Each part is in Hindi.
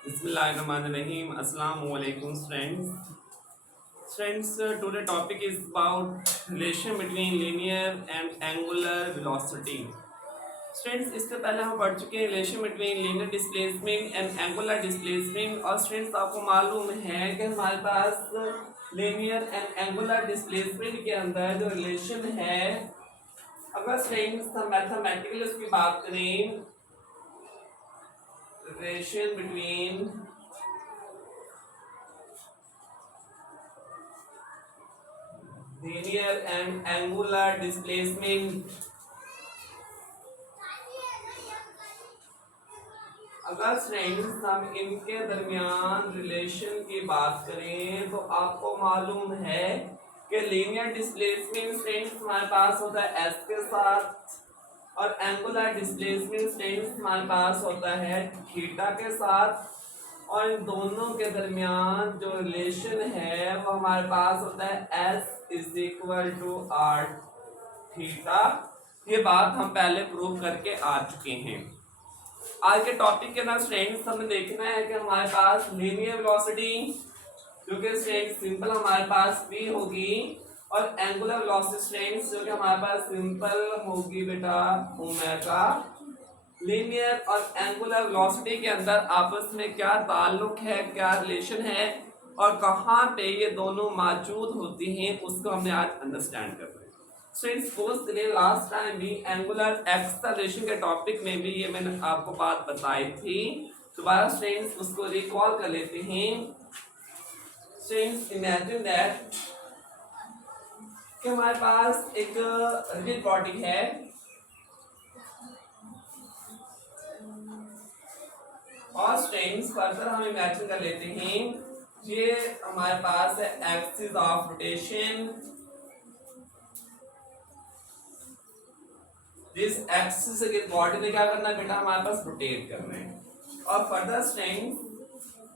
Bismillahirrahmanirrahim. Assalamu alaikum, friends. Today topic is about relation between linear and angular velocity. Students इससे पहले हम पढ़ चुके हैं relation between linear displacement and angular displacement. और स्टूडेंट्स आपको मालूम है कि हमारे पास लीनियर एंड एंगुलर डिस्प्लेसमेंट के अंदर जो रिलेशन है, अगर स्टूडेंट्स हम मैथमेटिकली उसकी बात करें, relation between linear and angular displacement, अगर फ्रेंड्स हम इनके दरमियान रिलेशन की बात करें तो आपको मालूम है कि लीनियर डिस्प्लेसमेंट फ्रेंड्स हमारे पास होता है एस के साथ और एंगुलर डिस्प्लेसमेंट फ्रेंड्स हमारे पास होता है थीटा के साथ। और इन दोनों के दरमियान जो रिलेशन है वो हमारे पास होता है S is equal to R theta. ये बात हम पहले प्रूव करके आ चुके हैं। आज के टॉपिक के अंदर फ्रेंड्स हमें देखना है कि हमारे पास लीनियर वेलोसिटी जो कि सिंपल हमारे पास v होगी और एंगुलर वेलोसिटी फ्रेंड्स जो कि हमारे पास सिंपल होगी बेटा ओमेगा। लीनियर और एंगुलर वेलोसिटी के अंदर आपस में क्या ताल्लुक है, क्या रिलेशन है और कहाँ पे ये दोनों मौजूद होती हैं, उसको हमने आज अंडरस्टैंड करना है। सपोज के लिए लास्ट टाइम भी एंगुलर एक्सेलरेशन के टॉपिक में भी ये मैंने आपको बात बताई थी। दोबारा स्टूडेंट्स उसको रिकॉल कर लेते हैं। स्टूडेंट्स इमेजिन दैट कि हमारे पास एक रिजिड बॉडी है और स्ट्रेंस फर्दर हम इमेजिन कर लेते हैं ये हमारे पास है एक्सिस ऑफ रोटेशन। जिस एक्सिस से बॉडी ने क्या करना है बेटा, हमारे पास रोटेट करना है। और फर्दर स्ट्रेंथ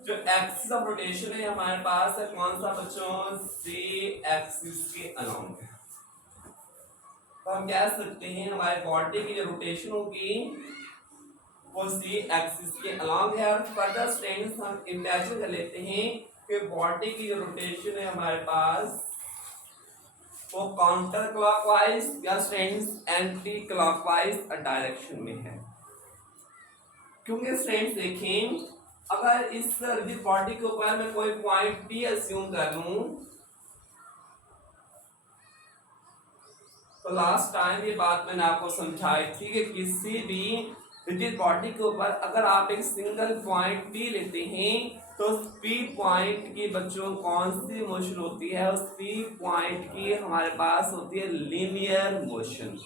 जो एक्सिस ऑफ रोटेशन है हमारे पास है कौन सा बच्चों, सी एक्सिस के अलोंग है। तो हम कह सकते हैं हमारे बॉडी की जो रोटेशन होगी वो सी एक्सिस के अलोंग है। और फर्दर स्ट्रेंथ हम इमेजिन कर लेते हैं कि बॉडी की जो रोटेशन है हमारे पास वो काउंटर क्लॉकवाइज या स्ट्रेंथ एंटी क्लॉकवाइज डायरेक्शन में है। क्योंकि स्ट्रेंथ देखें, अगर इस रिजिड बॉडी के ऊपर मैं कोई पॉइंट P अस्यूम कर लूं तो लास्ट टाइम ये बात मैंने आपको समझाई थी कि किसी भी रिजिड बॉडी के ऊपर अगर आप एक सिंगल पॉइंट P लेते हैं तो उस P पॉइंट की बच्चों कौन सी मोशन होती है, उस P पॉइंट की हमारे पास होती है लीनियर मोशन।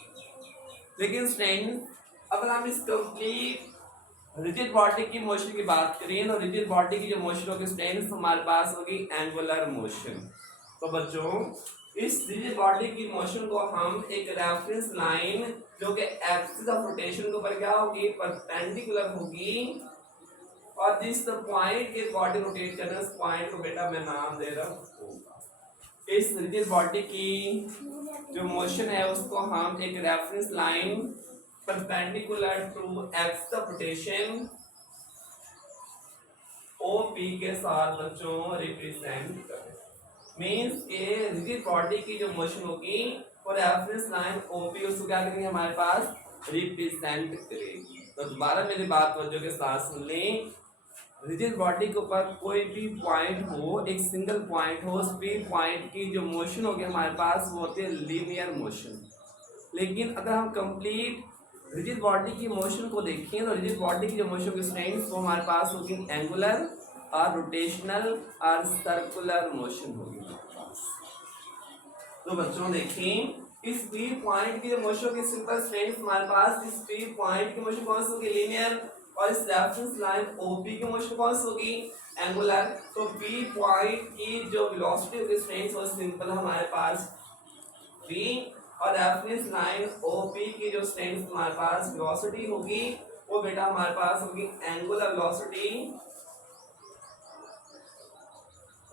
लेकिन स्टूडेंट अगर हम इस कंप्लीट रिजिड बॉडी की मोशन की बात करें तो रिजिड बॉडी की जो मोशन होगी स्टूडेंट्स हमारे पास होगी एंगुलर मोशन। तो बच्चों इस रिजिड बॉडी की मोशन को हम एक रेफरेंस लाइन जो कि एक्सिस ऑफ रोटेशन के ऊपर क्या होगी, परपेंडिकुलर होगी। और जिस पॉइंट के बॉडी रोटेट कर रहे हैं उस पॉइंट को बेटा मैं नाम दे रहा हूँ। इस रिजिड बॉडी की जो मोशन है उसको हम एक reference line perpendicular to axis of rotation OP के साथ बच्चों रिप्रेजेंट करें। मींस के रिजिड बॉडी की जो मोशन होगी और रेफरेंस लाइन OP उसको क्या करेंगे हमारे पास रिप्रेजेंट करेगी। तो दोबारा मेरी बात वजह के साथ सुन लें, रिजिड बॉडी के ऊपर कोई भी पॉइंट हो, एक सिंगल पॉइंट हो, उस पॉइंट की जो मोशन होगी हमारे पास वो होती है लीनियर मोशन। लेकिन अगर हम कंप्लीट रिजिड बॉडी की मोशन को देखें तो रिजिड बॉडी की जो मोशन की स्ट्रेंथ वो हमारे पास होगी एंगुलर और रोटेशनल और सर्कुलर मोशन होगी हमारे पास। तो बच्चों देखें इस P पॉइंट की जो मोशन की सिंपल स्ट्रेंथ हमारे पास, इस P पॉइंट की मोशन कौन सी होगी लीनियर और इस रेफरेंस लाइन OP की मोशन कौन सी होगी एंगुलर। तो P पॉइंट की जो वेलोसिटी होगी स्ट्रेंथ वो सिंपल हमारे पास V और रेफरेंस लाइन OP की जो स्ट्रेंथ हमारे पास वेलोसिटी होगी वो बेटा हमारे पास होगी एंगुलर वेलोसिटी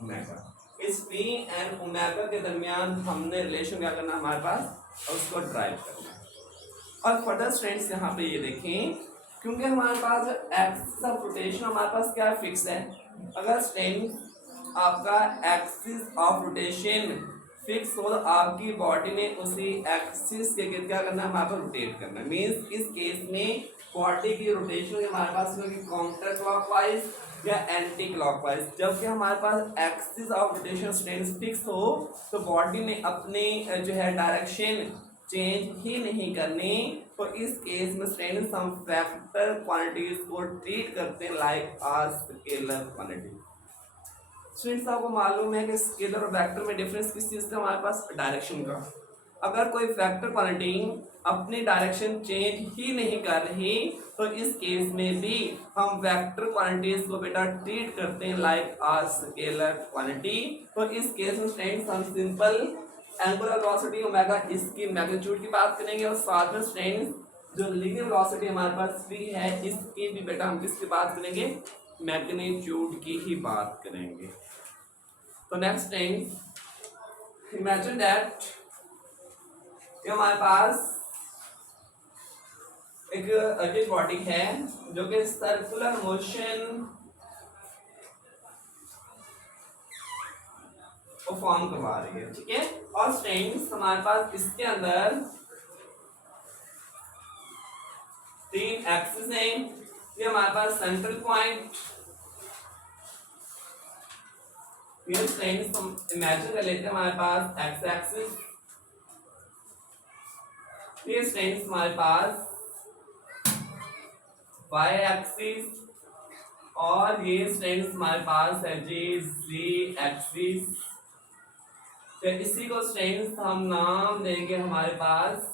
ओमेगा। इस P एंड ओमेगा के दरमियान हमने रिलेशन क्या करना हमारे पास और उसको ड्राइव करना है। और फर्दर स्ट्रेंथ यहाँ पे ये देखें क्योंकि हमारे पास एक्सिस ऑफ रोटेशन हमारे पास क्या फिक्स है। अगर स्ट्रेंथ आपका एक्सिस ऑफ रोटेशन फिक्स हो तो आपकी बॉडी ने उसी एक्सिस के गिर्द क्या करना है, हमारे पास रोटेट करना है। मीन्स इस केस में बॉडी की रोटेशन हमारे पास होगी काउंटर क्लॉकवाइज या एंटी क्लॉकवाइज। जबकि हमारे पास axis of rotation strength fix हो तो बॉडी ने अपने जो है डायरेक्शन चेंज ही नहीं करनी। तो इस केस में स्ट्रेंथ हम वेक्टर क्वांटिटीज को ट्रीट करते हैं लाइक आ स्केलर क्वांटिटी। स्टूडेंट्स आपको मालूम है कि स्केलर और वेक्टर में डिफरेंस किस चीज़ का, हमारे पास डायरेक्शन का। अगर कोई वेक्टर क्वांटिटी अपनी डायरेक्शन चेंज ही नहीं कर रही तो इस केस में भी हम वेक्टर क्वांटिटीज को बेटा ट्रीट करते हैं लाइक आ स्केलर क्वांटिटी। तो इस केस में स्टूडेंट्स हम सिंपल एंगुलर वेलोसिटी ओमेगा इसकी मैग्नीट्यूड की बात करेंगे और साथ में स्ट्रेंथ जो लीनियर वेलोसिटी हमारे पास भी है इसकी भी बेटा हम किसकी बात करेंगे, मैग्नीट्यूड की ही बात करेंगे। तो नेक्स्ट स्ट्रेंथ, इमेजिन दैट हमारे पास एक अर्टिक बॉडी है जो कि सर्कुलर मोशन को फॉर्म करवा रही है, ठीक है। और स्ट्रेंथ हमारे पास इसके अंदर 3 एक्सिस हैं। ये हमारे पास सेंट्रल पॉइंट स्ट्रेंथ हम इमेजिन कर लेते हैं हमारे पास एक्स एक्सिस। ये स्ट्रेंथ हमारे पास वाई एक्सिस और ये स्ट्रेंथ हमारे पास है जी जी एक्सिस। तो इसी को स्ट्रेंथ हम नाम देंगे हमारे पास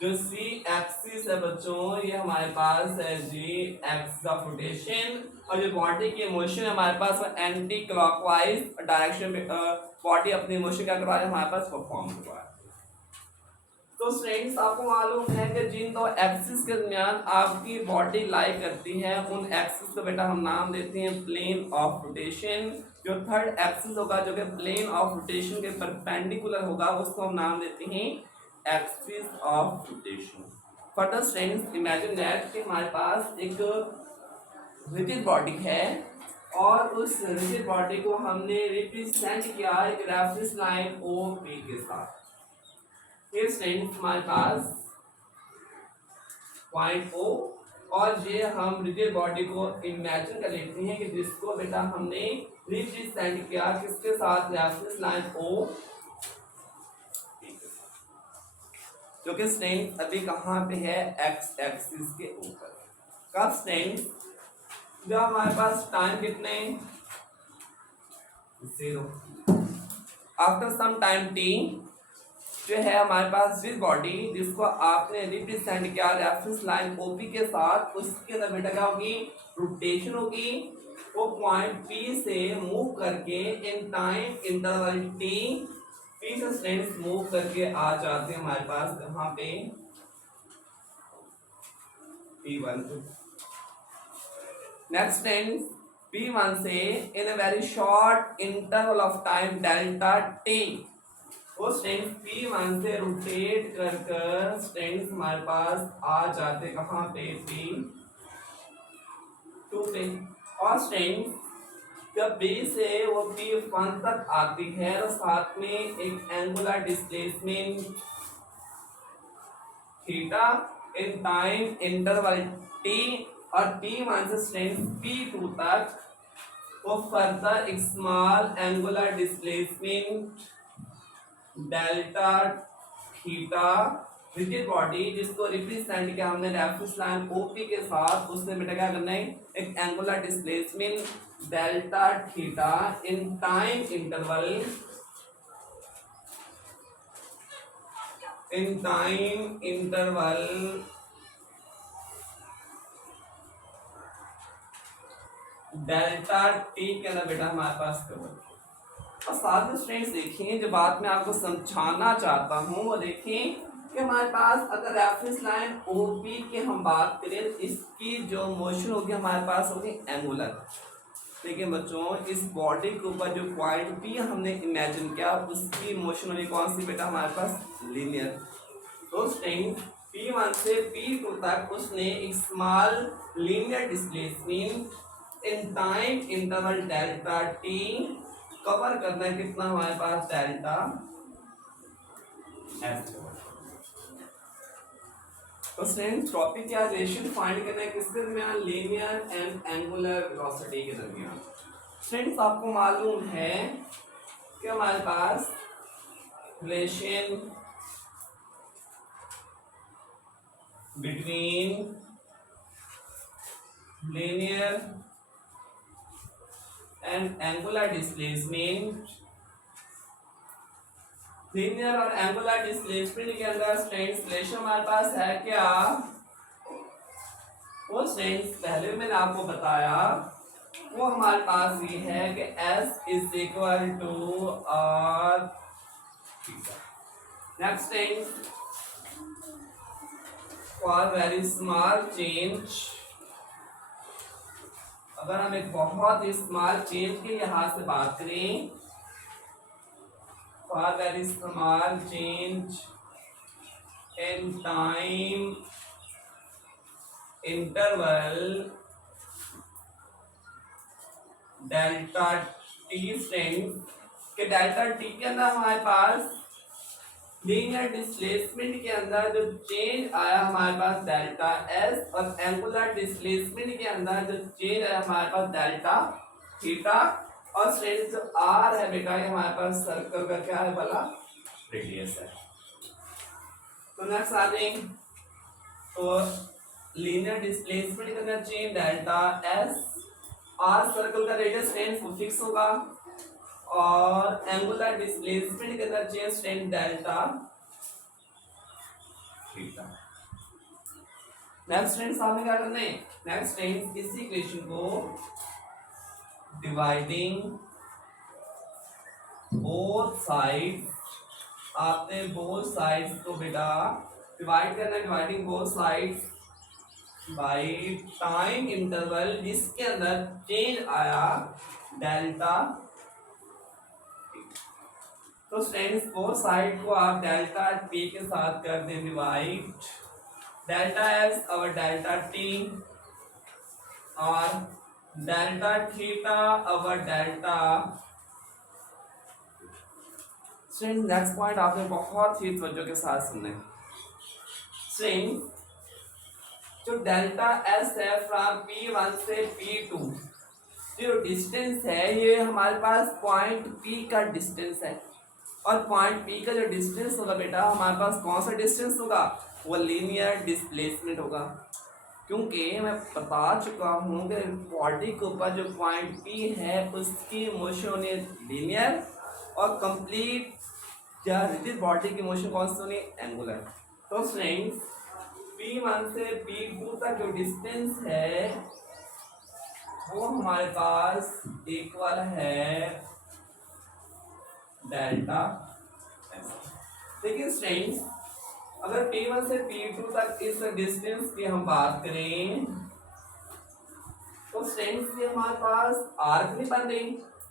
जो सी एक्सिस है बच्चों, ये हमारे पास है जी एक्सिस ऑफ रोटेशन। और जो बॉडी की मोशन है हमारे पास वो एंटी क्लॉकवाइज डायरेक्शन में बॉडी अपनी मोशन क्या करवा रही है, हमारे पास परफॉर्म करवा रही है। तो स्ट्रेंथ आपको मालूम है कि जिन दो एक्सिस के दरमियान आपकी बॉडी लाई करती है उन एक्सिस को बेटा हम नाम देते हैं प्लेन ऑफ रोटेशन। जो थर्ड एक्सिस होगा जो कि प्लेन ऑफ रोटेशन के परपेंडिकुलर होगा उसको हम नाम देते हैं axis of rotation. Further strength, imagine that कि हमारे पास एक रिजिड बॉडी है और उस रिजिड बॉडी को हमने रिप्रेजेंट किया एक रेफरेंस लाइन ओ पी के साथ। ये स्ट्रेंथ हमारे पास पॉइंट ओ और ये हम रिजिड बॉडी को इमेजिन कर लेते हैं कि जिसको बेटा हमने रिप्रेजेंट किया किसके साथ, रेफरेंस लाइन ओ, जो कि स्ट्रेंथ अभी कहाँ पे है, एक्स एक्सिस के ऊपर। कब स्ट्रेंथ, जब हमारे पास टाइम कितने 0 आफ्टर सम टाइम टी जो है हमारे पास जिस बॉडी जिसको आपने रिप्रेजेंट किया रेफरेंस लाइन ओपी के साथ, उसके अंदर बेटा क्या होगी, रोटेशन होगी। वो पॉइंट पी से मूव करके in time interval T P से स्ट्रेंथ मूव करके आ जाते हैं हमारे पास कहाँ पे, P1। नेक्स्ट स्ट्रेंथ P1 से in a very short interval of time delta T वो स्ट्रेंथ P1 से रोटेट कर स्ट्रेंथ हमारे पास आ जाते कहाँ पे, P2 पे। और स्ट्रेंथ जब B से वो P1 तक आती है तो साथ में एक angular displacement theta in time interval T और P1 से स्ट्रेंथ P2 तक वो फर्दर एक small angular displacement delta theta rigid body जिसको रिप्रेजेंट किया हमने रेफरेंस लाइन ओपी के साथ, उसने बेटा क्या करना है, एक angular displacement delta theta in time interval delta T के अंदर बेटा हमारे पास कवर। और साथ में स्टूडेंट्स देखिए जो बात मैं आपको समझाना चाहता हूँ वो देखिए कि हमारे पास अगर रेफरेंस लाइन ओपी की हम बात करें तो इसकी जो मोशन होगी हमारे पास होगी एंगुलर। देखिए बच्चों इस बॉडी के ऊपर जो पॉइंट पी हमने इमेजिन किया उसकी मोशन होगी कौन सी बेटा, हमारे पास लीनियर। तो स्ट्रेंथ P1 से P2 तक उसने एक small linear displacement in time interval delta T cover करना है। कितना हमारे पास डेल्टा एस। तो स्टूडेंट टॉपिक क्या, रिलेशन फाइंड करना है किसके दरमियान, लीनियर एंड एंगुलर वेलोसिटी के दरमियान। स्टूडेंट्स आपको मालूम है कि हमारे पास relation between linear and angular displacement, linear और angular displacement के अंदर स्ट्रेंथ रिलेशन हमारे पास है क्या, वो स्ट्रेंथ पहले भी मैंने आपको बताया, वो हमारे पास ये है कि S is equal to R theta. Next strength for very small change, अगर हम एक बहुत ही स्मॉल चेंज के लिहाज से बात करें, for very small change in time interval delta T strength के डेल्टा टी के अंदर हमारे पास लीनियर डिस्प्लेसमेंट के अंदर जो चेंज आया हमारे पास डेल्टा एस, और एंगुलर डिस्प्लेसमेंट के अंदर जो चेंज आया हमारे पास डेल्टा थीटा, और स्ट्रेंथ जो आर है बेटा ये हमारे पास सर्कल का क्या है वाला रेडियस है। तो नेक्स्ट आ जाएंगे, तो लीनियर डिस्प्लेसमेंट के अंदर change delta S, R circle का रेडियस स्ट्रेंथ फिक्स होगा, और एंगुलर डिस्प्लेसमेंट के अंदर change strength delta theta. Next strength सामने क्या करना है, नेक्स्ट स्ट्रेंथ इस इक्वेशन को डिवाइडिंग बोथ साइड, आपने बोथ साइड्स को बेटा डिवाइड करना है, dividing both sides by time interval जिसके अंदर चेंज आया डेल्टा। तो स्ट्रेंथ बोथ साइड को आप डेल्टा टी के साथ कर दें डिवाइड, डेल्टा एस और डेल्टा टी, और डेल्टा थीटा और डेल्टा। स्ट्रेंथ नेक्स्ट पॉइंट आपने बहुत ही तवज्जो के साथ सुनना है। स्ट्रेंथ जो डेल्टा एस है फ्रॉम P1 से P2, जो डिस्टेंस है ये हमारे पास पॉइंट P का डिस्टेंस है, और पॉइंट P का जो डिस्टेंस होगा बेटा हमारे पास कौन सा डिस्टेंस होगा, वो लीनियर डिस्प्लेसमेंट होगा। क्योंकि मैं बता चुका हूँ कि बॉडी के ऊपर जो पॉइंट P है उसकी मोशन होनी है लीनियर, और कंप्लीट या रिजिड बॉडी की मोशन कौन सी होनी है, एंगुलर। तो स्ट्रेंथ P1 से P2 तक जो डिस्टेंस है वो हमारे पास इक्वल है डेल्टा एस। देखिए स्ट्रेंथ अगर P1 से P2 तक इस डिस्टेंस की हम बात करें तो स्ट्रेंथ से हमारे पास आर्क नहीं बन रही,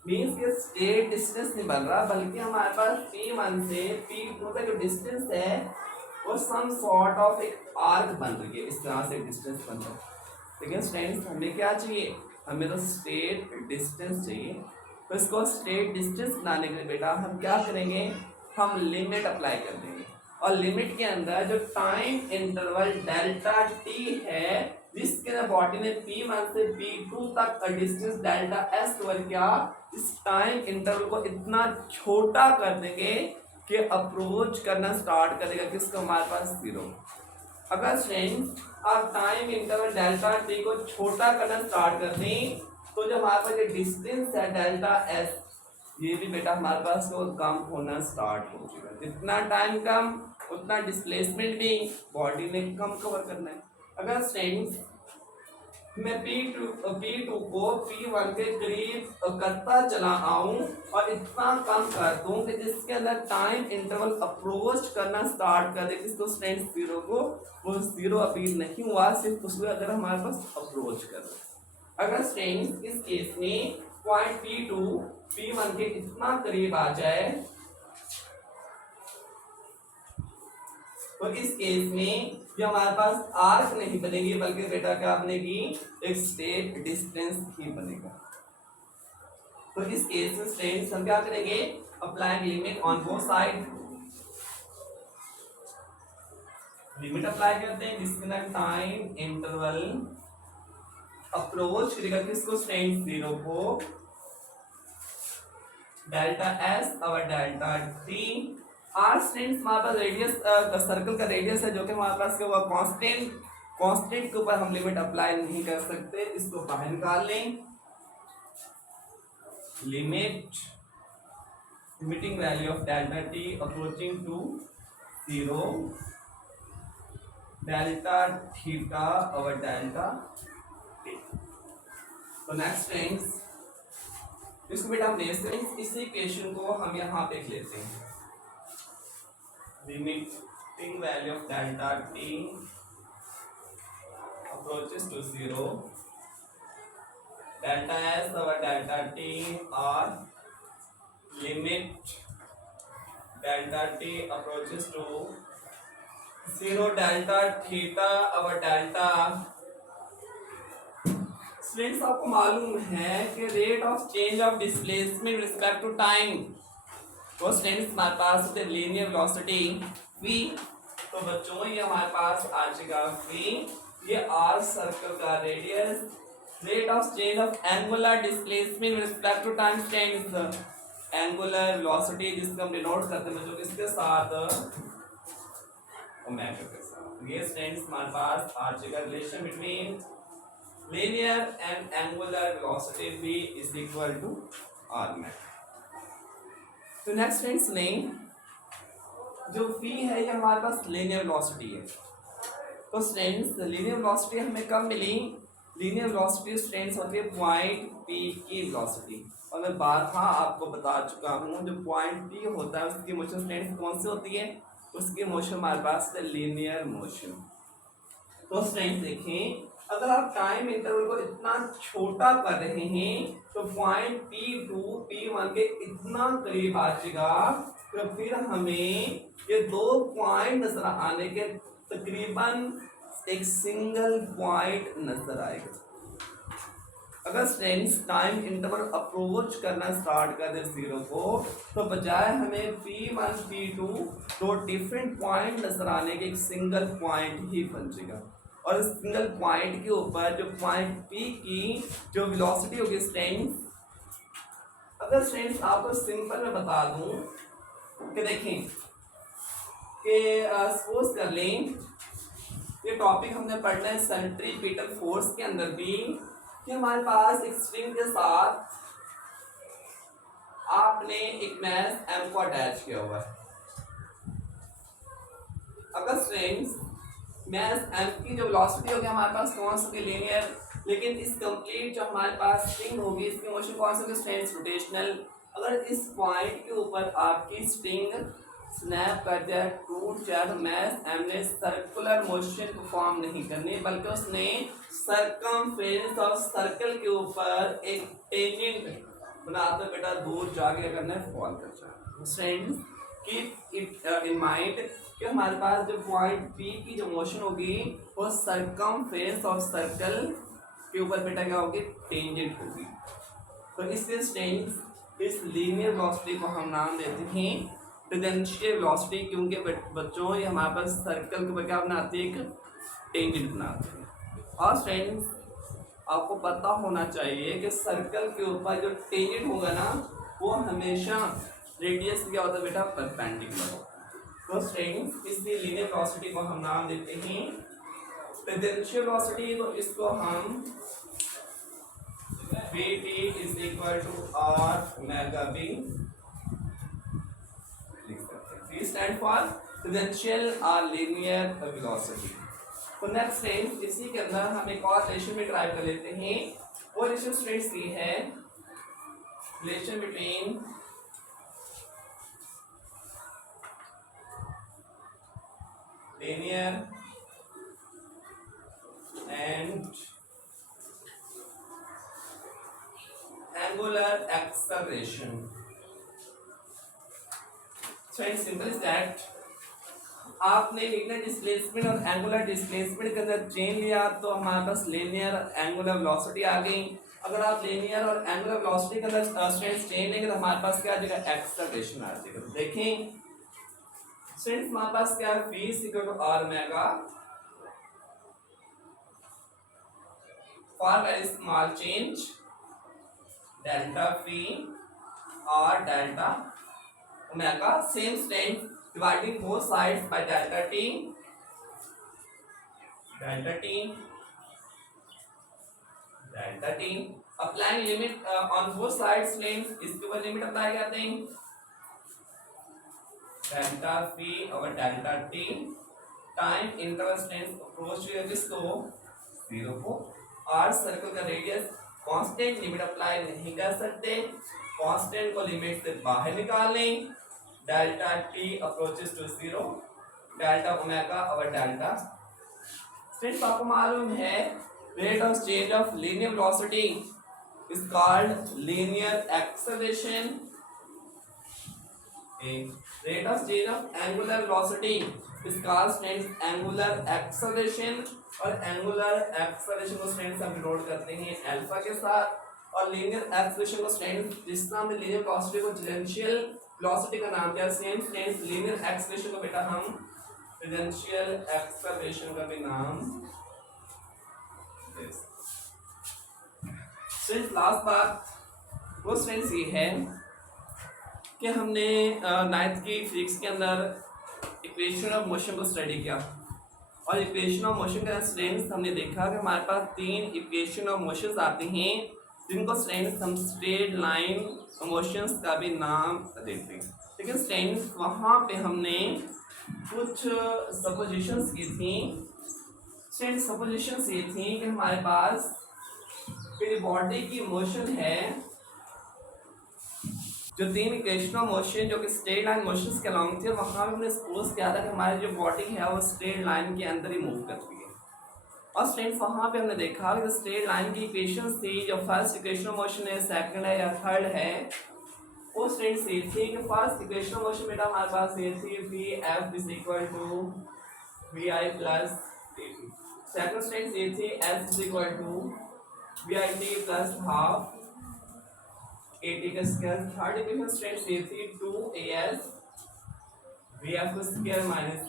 मीन्स के स्ट्रेट डिस्टेंस नहीं बन रहा, बल्कि हमारे पास P1 से P2 तक जो डिस्टेंस है वो सम सॉर्ट ऑफ एक आर्क बन रही है, इस तरह से डिस्टेंस बन रहा है। लेकिन स्ट्रेंथ हमें क्या चाहिए, हमें तो स्ट्रेट डिस्टेंस चाहिए। तो इसको स्ट्रेट डिस्टेंस बनाने के लिए बेटा हम क्या करेंगे, हम लिमिट अप्लाई कर देंगे, और लिमिट के अंदर जो टाइम इंटरवल डेल्टा टी है जिसके अंदर बॉडी ने P1 से P2 तक का डिस्टेंस डेल्टा एस कवर किया, इस टाइम इंटरवल को इतना छोटा कर देंगे कि अप्रोच करना स्टार्ट करेगा किसको, हमारे पास जीरो। अगर स्ट्रेंथ आप टाइम इंटरवल डेल्टा टी को छोटा करना स्टार्ट कर दें तो जो हमारे पास ये डिस्टेंस है डेल्टा एस, ये भी बेटा हमारे पास तो कम होना स्टार्ट हो चुका है। जितना टाइम कम उतना डिस्प्लेसमेंट भी बॉडी ने कम कवर करना है। अगर स्ट्रेंथ मैं P2 को P1 के करीब करता चला आऊं और इतना कम कर दूं कि जिसके अंदर टाइम इंटरवल अप्रोच करना स्टार्ट कर दे किसको, स्ट्रेंथ जीरो को, वो जीरो अभी नहीं हुआ, सिर्फ उसमें अगर हमारे पास अप्रोच कर रहे। अगर स्ट्रेंथ इस केस में पॉइंट P2 P1 के इतना करीब आ जाए तो इस केस में जो हमारे पास आर्क नहीं बनेगी बल्कि बेटा क्या बनेगी, एक स्टेट डिस्टेंस ही बनेगा। तो इस केस में स्टूडेंट्स हम क्या करेंगे, applying limit on both side. Limit apply करते हैं जिसका टाइम इंटरवल अप्रोच करेगा किसको, स्टूडेंट्स 0 को, डेल्टा एस और डेल्टा टी। आर स्टूडेंट्स हमारे पास रेडियस सर्कल का रेडियस है जो कि हमारे पास क्या हुआ, कांस्टेंट के ऊपर हम लिमिट अप्लाई नहीं कर सकते, इसको बाहर निकाल लें। Limiting value of delta T approaching to 0, delta theta और डेल्टा टी। तो नेक्स्ट फ्रेंड्स इसको बेटा हम देखते हैं, इस इक्वेशन को हम यहाँ पे लेते हैं। Limiting value of delta T approaches to 0, delta s over delta t or limit delta t approaches to 0, delta theta over delta। Students आपको मालूम है कि rate of change of displacement respect to time, तो स्टूडेंट्स हमारे पास होते हैं लीनियर वेलोसिटी v। तो बच्चों ये हमारे पास आ जाएगा v, ये आर सर्कल का radius, rate of change of angular displacement respect to time students, angular velocity जिसको हम डिनोट करते हैं बच्चों किसके साथ, ओमेगा के साथ। ये स्टूडेंट्स हमारे पास आ जाएगा relation between linear and angular velocity v is equal to r max। तो नेक्स्ट फ्रेंड्स नहीं, जो v है ये हमारे पास linear velocity है। तो स्टूडेंट्स linear velocity हमें कब मिली, linear velocity स्टूडेंट्स होती है पॉइंट p की velocity। और मैं बार हाँ आपको बता चुका हूँ, जो पॉइंट p होता है उसकी मोशन स्टूडेंट्स कौन सी होती है, उसकी मोशन हमारे पास है linear motion। तो स्टूडेंट्स देखें, अगर आप टाइम इंटरवल को इतना छोटा कर रहे हैं तो पॉइंट P2 P1 के इतना करीब आ जाएगा, तो फिर हमें ये दो पॉइंट नजर आने के तकरीबन एक सिंगल पॉइंट नजर आएगा। अगर स्टूडेंट्स टाइम इंटरवल अप्रोच करना स्टार्ट कर दे 0 को, तो बजाय हमें P1 P2 दो डिफरेंट पॉइंट नजर आने के एक सिंगल पॉइंट ही बन जाएगा। और इस सिंगल पॉइंट के ऊपर जो पॉइंट P की जो वेलोसिटी होगी स्टूडेंट्स, अगर स्टूडेंट्स आपको सिंपल में बता दूं कि देखें कि सपोज कर लें ये टॉपिक हमने पढ़ना है सेंट्रीपिटल फोर्स के अंदर भी, कि हमारे पास एक स्ट्रिंग के साथ आपने एक मैस m को अटैच किया हुआ है। अगर स्ट्रिंग्स मैस m की जो वेलोसिटी होगी हमारे पास कौन सी लीनियर, लेकिन इस कंप्लीट जो हमारे पास स्ट्रिंग होगी इसकी मोशन कौन सी होगी स्ट्रेंथ रोटेशनल। अगर इस पॉइंट के ऊपर आपकी स्ट्रिंग स्नैप कर जाए, टूट जाए, तो मैस m ने सर्कुलर मोशन परफॉर्म नहीं करनी बल्कि उसने सर्कमफ्रेंस ऑफ सर्कल के ऊपर एक टेंजेंट बनाते बेटा दूर जाके करना है फॉल कर जाए। Friends keep it in mind कि हमारे पास जो पॉइंट P की जो मोशन होगी वो सर्कमफ्रेंस ऑफ सर्कल के ऊपर बेटा क्या होगी, टेंजेंट होगी। तो इससे स्टूडेंट्स इस लीनियर वेलोसिटी को हम नाम देते हैं टेंजेंशियल वेलोसिटी, क्योंकि बच्चों ये हमारे पास सर्कल के ऊपर क्या बनाती है, एक टेंजेंट बनाते हैं। और फ्रेंड्स आपको पता होना चाहिए कि सर्कल के ऊपर जो टेंजेंट होगा ना वो हमेशा रेडियस क्या होता है बेटा, परपेंडिकुलर होता है। तो स्टूडेंट्स इसलिए लीनियर वेलोसिटी को हम नाम देते हैं टेंजेंशियल वेलोसिटी। तो इसको हम Vt is equal to r omega b लिख सकते हैं। V stand for टेंजेंशियल और लीनियर वेलोसिटी। तो नेक्स्ट फ्रेंड्स इसी के अंदर हम एक और रिलेशन में ड्राइव कर लेते हैं। वो रिलेशन स्टूडेंट्स की है relation between linear and angular acceleration। So it's simple is that आपने लीनियर डिस्प्लेसमेंट और एंगुलर डिस्प्लेसमेंट के अंदर चेन लिया तो हमारे पास लीनियर एंगुलर वेलोसिटी आ गई। अगर आप लीनियर और एंगुलर वेलोसिटी के अंदर स्ट्रेंथ चेन लेंगे तो हमारे पास क्या आ जाएगा, एक्सेलरेशन आ जाएगा। तो देखें स्ट्रेंथ हमारे पास क्या है, v = r omega for very small change delta v और delta omega, same strength dividing both sides by delta t applying limit on both sides length, इसके ऊपर लिमिट अप्लाई करते हैं डेल्टा v और delta t time interval strength approach किसको, 0 को। और सर्कल का रेडियस कांस्टेंट लिमिट अप्लाई नहीं कर सकते, कांस्टेंट को लिमिट से बाहर निकाल लें। Delta t approaches to 0, delta omega और डेल्टा स्ट्रेंथ आपको मालूम है। Rate of change of linear velocity is called linear acceleration. Rate of change of angular velocity is called strength angular acceleration. और एंगुलर एक्सेलरेशन को स्ट्रेंथ हम डिनोट करते हैं अल्फा के साथ, और लीनियर एक्सेलरेशन को स्ट्रेंथ, जिस तरह हमने लीनियर वेलोसिटी को टेंजेंशियल वेलोसिटी का नाम दिया, सेम स्ट्रेंथ लीनियर एक्सेलरेशन को बेटा हम टेंजेंशियल एक्सेलरेशन का भी नाम दे सकते हैं। सिर्फ लास्ट बात वो स्ट्रेंथ ये है कि हमने नाइन्थ की फिजिक्स के अंदर इक्वेशन ऑफ मोशन को स्टडी किया, और इक्वेशन ऑफ मोशन का स्ट्रेंथ हमने देखा कि हमारे पास 3 इक्वेशन ऑफ मोशंस आते हैं जिनको स्ट्रेंथ हम स्ट्रेट लाइन मोशंस का भी नाम देते हैं। लेकिन स्ट्रेंथ वहाँ पे हमने कुछ सपोजिशंस की थी। स्ट्रेंथ सपोजिशंस ये थी कि हमारे पास बॉडी की मोशन है, जो 3 इक्वेशन ऑफ मोशन जो कि स्ट्रेट लाइन मोशंस के अलॉन्ग थे, वहाँ पे हमने सपोज किया था कि हमारी जो बॉडी है वो स्ट्रेट लाइन के अंदर ही मूव करती है। और स्ट्रेंथ वहाँ पे हमने देखा कि स्ट्रेट लाइन की इक्वेशंस थी, जो फर्स्ट इक्वेशन ऑफ मोशन है, सेकंड है या थर्ड है, वो स्ट्रेंथ से थी कि फर्स्ट इक्वेशन ऑफ मोशन बेटा हमारे पास ये थी Vf = Vi plus T। Second strength ये थी S = Vit plus half AT का स्क्वायर। थर्ड इक्वेशन स्ट्रेंथ ये थी 2As Vf square minus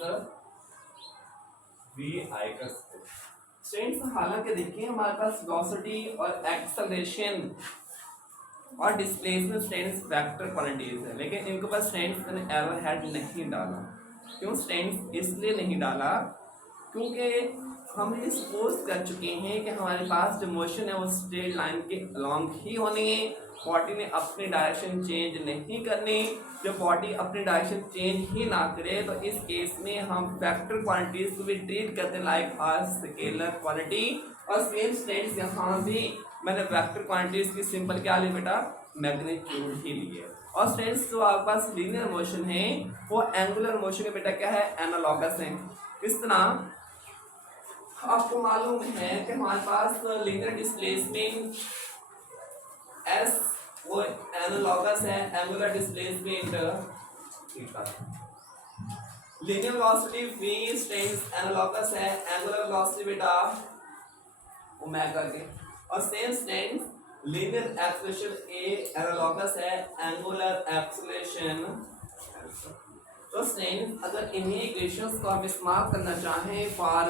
Vi का स्क्वायर। स्ट्रेंथ हालांकि देखिए हमारे पास वेलोसिटी और एक्सेलरेशन और डिस्प्लेसमेंट स्ट्रेंथ वेक्टर क्वांटिटीज है, लेकिन इनके पास स्ट्रेंथ मैंने एरो हेड नहीं डाला। क्यों स्ट्रेंथ इसलिए नहीं डाला क्योंकि हम ये सपोज कर चुके हैं कि हमारे पास जो मोशन है वो स्ट्रेट लाइन के अलॉन्ग ही होनी है, बॉडी ने अपनी डायरेक्शन चेंज नहीं करनी। जब बॉडी अपनी डायरेक्शन चेंज ही ना करे तो इस केस में हम वेक्टर क्वांटिटीज को भी ट्रीट करते हैं लाइक स्केलर क्वांटिटी। और सेम स्ट्रेंथ यहाँ भी मैंने वेक्टर क्वांटिटीज की सिंपल क्या ली बेटा, मैग्नीट्यूड ही ली है। और स्ट्रेंथ जो आपके पास लीनियर मोशन है वो एंगुलर मोशन के बेटा क्या है, एनालॉगस है। इस तरह आपको मालूम है कि हमारे पास लीनियर डिस्प्लेसमेंट एस वो एनालॉगस है angular displacement theta. Linear velocity v strength analogous है एंगुलर वेलोसिटी बेटा ओमेगा के। और same strength linear acceleration a analogous है एंगुलर एक्सेलरेशन। तो स्ट्रेंथ अगर इन्हीं इक्वेशंस को हम इस्तेमाल करना चाहें फॉर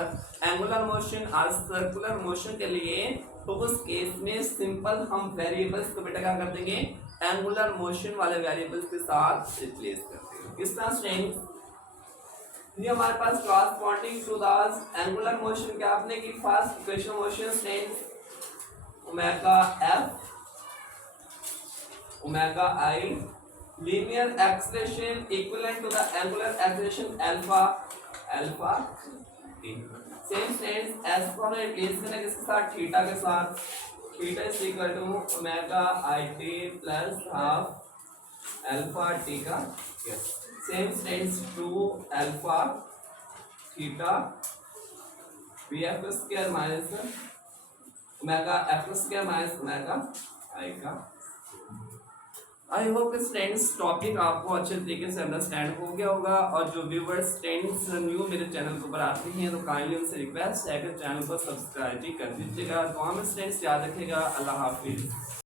एंगुलर मोशन और सर्कुलर मोशन के लिए, तो उस केस में सिंपल हम वेरिएबल्स को बेटा क्या कर देंगे, एंगुलर मोशन वाले वेरिएबल्स के साथ रिप्लेस कर देंगे। इस तरह स्ट्रेंथ ये हमारे पास corresponding to the angular motion क्या आपने की first equation motion strength omega F omega I linear acceleration equivalent to the angular acceleration alpha t। Same strength s को हमें रिप्लेस करना किसके साथ, थीटा के साथ। Theta is equal to omega I T plus half alpha T का। Same strength 2 alpha theta V F square minus omega F square minus omega I का। आई होप स्टूडेंट्स टॉपिक आपको अच्छे तरीके से अंडरस्टैंड हो गया होगा। और जो व्यूवर्स स्टूडेंट्स न्यू मेरे चैनल के ऊपर आते हैं तो काइंडली उनसे रिक्वेस्ट है कि चैनल को सब्सक्राइब भी कर दीजिएगा। तो हम स्टूडेंट्स याद रखिएगा। अल्लाह हाफिज़।